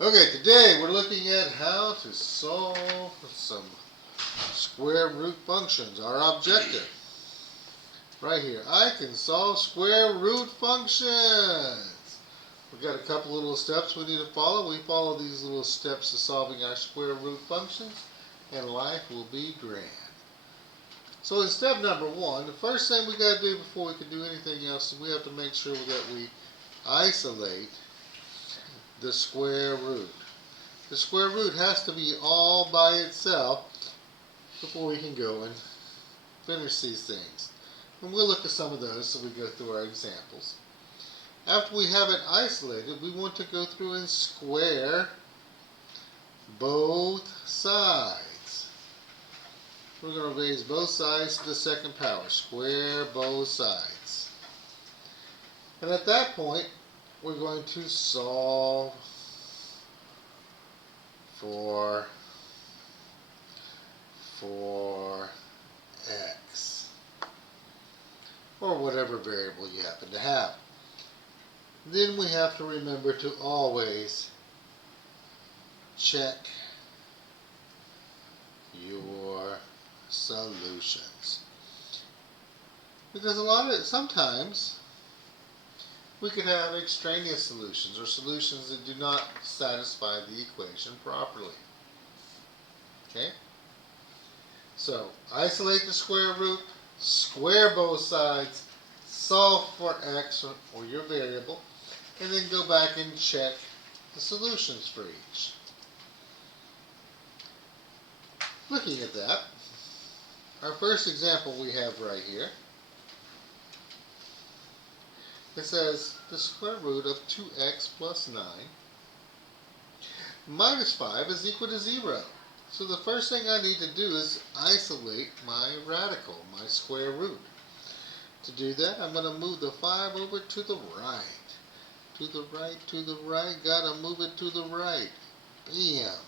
Okay, today we're looking at how to solve some square root functions. Our objective right here. I can solve square root functions. We've got a couple little steps we need to follow. We follow these little steps to solving our square root functions and life will be grand. So in step number one, the first thing we got to do before we can do anything else is we have to make sure that we isolate the square root. The square root has to be all by itself before we can go and finish these things. And we'll look at some of those as we go through our examples. After we have it isolated, we want to go through and square both sides. We're going to raise both sides to the second power. Square both sides. And at that point, we're going to solve for x, or whatever variable you happen to have. Then we have to remember to always check your solutions. Because sometimes we could have extraneous solutions or solutions that do not satisfy the equation properly. Okay? So, isolate the square root, square both sides, solve for x or your variable, and then go back and check the solutions for each. Looking at that, our first example we have right here, it says the square root of 2x plus 9 minus 5 is equal to 0. So the first thing I need to do is isolate my radical, my square root. To do that, I'm going to move the 5 over to the right. To the right, to the right, gotta move it to the right. Bam!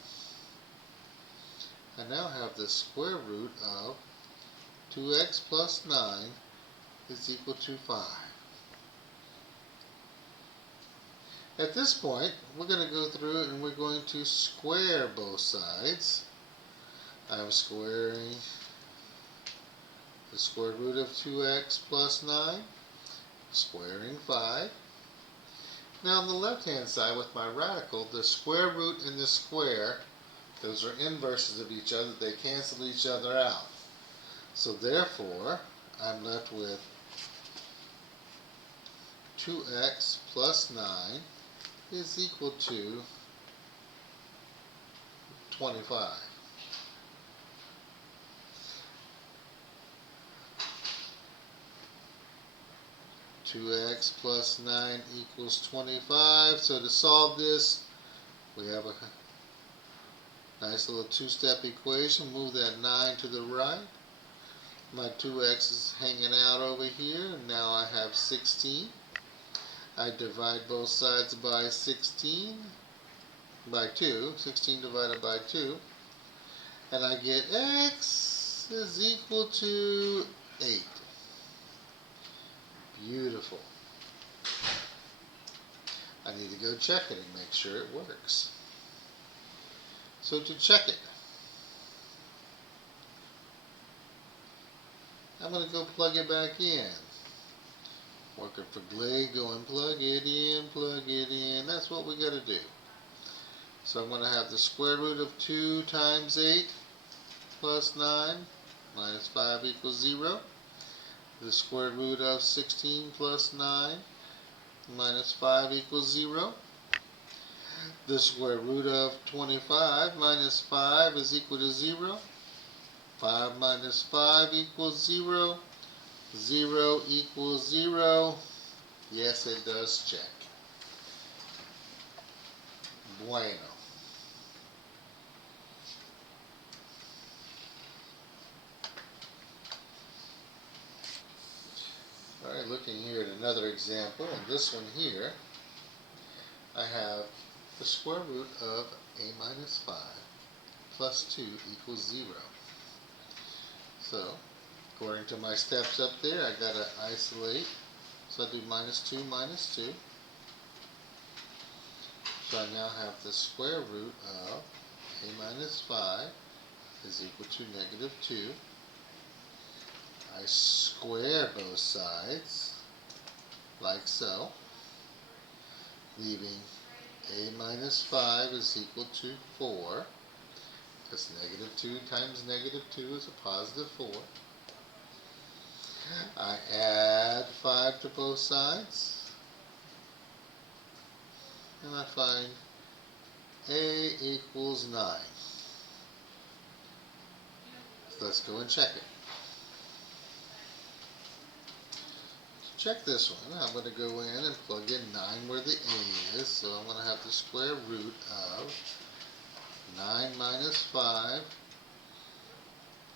I now have the square root of 2x plus 9 is equal to 5. At this point, we're going to go through and we're going to square both sides. I'm squaring the square root of 2x plus 9, squaring 5. Now on the left-hand side with my radical, the square root and the square, those are inverses of each other. They cancel each other out. So therefore, I'm left with 2x plus 9 is equal to 25. Two x plus 9 equals 25. So to solve this, we have a nice little two-step equation. Move that 9 to the right. My 2x is hanging out over here. And now I have 16. I divide both sides by 16 by 2. 16 divided by 2. And I get x is equal to 8. Beautiful. I need to go check it and make sure it works. So to check it, I'm going to go plug it back in. Working for Glade, go and plug it in, plug it in. That's what we got to do. So I'm going to have the square root of 2 times 8 plus 9 minus 5 equals 0. The square root of 16 plus 9 minus 5 equals 0. The square root of 25 minus 5 is equal to 0. 5 minus 5 equals 0. 0 equals 0. Yes, it does check. Bueno. Alright, looking here at another example, and this one here, I have the square root of a minus 5 plus 2 equals 0. So, according to my steps up there, I got to isolate. So I do minus 2 minus 2. So I now have the square root of a minus 5 is equal to negative 2. I square both sides, like so, leaving a minus 5 is equal to 4, because negative 2 times negative 2 is a positive 4. I add 5 to both sides, and I find a equals 9. So let's go and check it. To check this one, I'm going to go in and plug in 9 where the a is, so I'm going to have the square root of 9 minus 5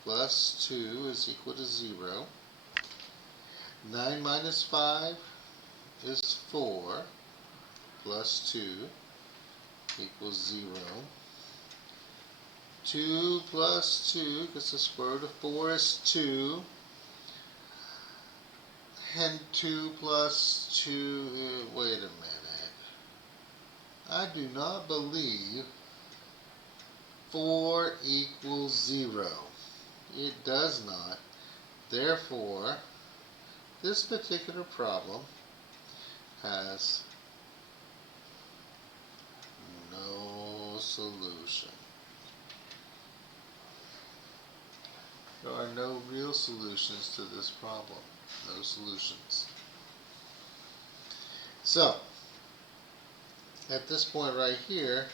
plus 2 is equal to 0. 9 minus 5 is 4 plus 2 equals 0. 2 plus 2, because the square root of 4 is 2. And 2 plus 2, wait a minute. I do not believe 4 equals 0. It does not. Therefore, this particular problem has no solution. There are no real solutions to this problem. No solutions. So, at this point right here,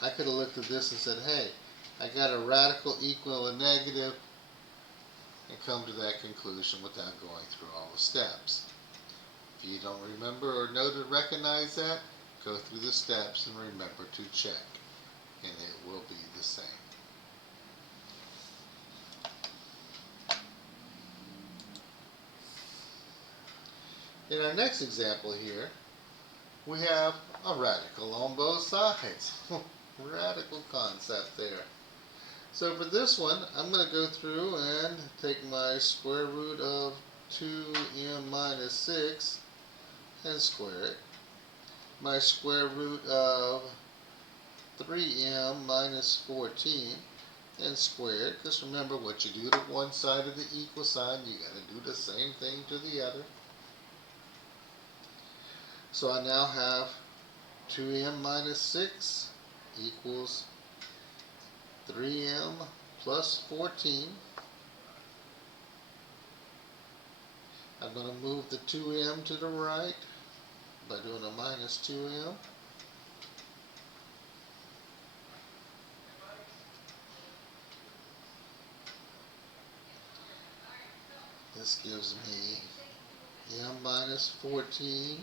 I could have looked at this and said, hey, I got a radical equal a negative, and come to that conclusion without going through all the steps. If you don't remember or know to recognize that, go through the steps and remember to check, and it will be the same. In our next example here, we have a radical on both sides. Radical concept there. So for this one, I'm going to go through and take my square root of 2m minus 6 and square it. My square root of 3m minus 14 and square it. Because remember, what you do to one side of the equal sign, you got to do the same thing to the other. So I now have 2m minus 6 equals 3m plus 14. I'm going to move the 2m to the right by doing a minus 2m. This gives me m minus 14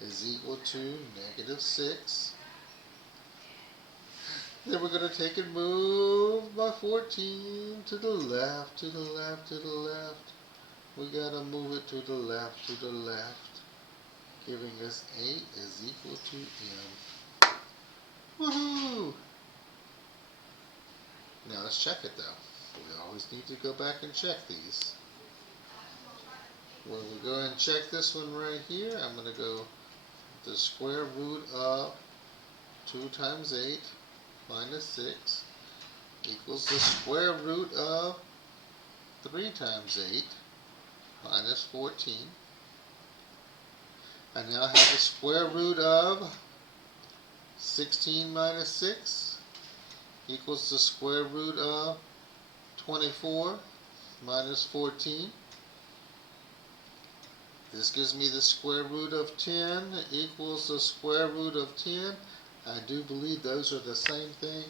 is equal to negative 6. Then we're going to take and move my 14 to the left, to the left, to the left. We got to move it to the left, to the left, giving us 8 is equal to m. Woohoo! Now let's check it though. We always need to go back and check these. When we go and check this one right here, I'm going to go the square root of 2 times 8 minus 6 equals the square root of 3 times 8 minus 14. I now have the square root of 16 minus 6 equals the square root of 24 minus 14. This gives me the square root of 10 equals the square root of 10. I do believe those are the same thing.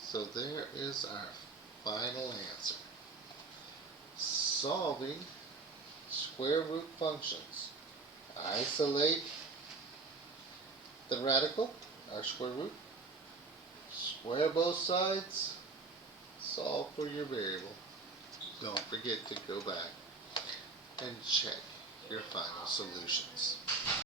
So there is our final answer. Solving square root functions. Isolate the radical, our square root. Square both sides. Solve for your variable. Don't forget to go back and check your final solutions.